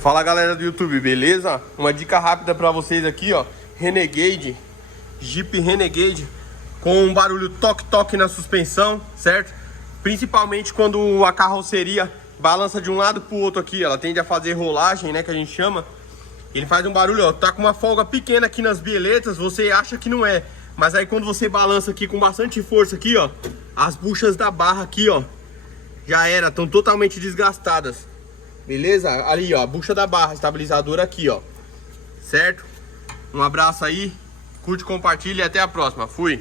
Fala galera do YouTube, beleza? Uma dica rápida pra vocês aqui, ó. Renegade, Jeep Renegade com um barulho toque-toque na suspensão, certo? Principalmente quando a carroceria balança de um lado pro outro aqui, ela tende a fazer rolagem, né, que a gente chama. Ele faz um barulho, ó, tá com uma folga pequena aqui nas bieletas, você acha que não é. Mas aí quando você balança aqui com bastante força aqui, ó, as buchas da barra aqui, ó, já era, estão totalmente desgastadas. Beleza? Ali, ó, a bucha da barra, estabilizador aqui, ó. Certo? Um abraço aí, curte, compartilha e até a próxima. Fui!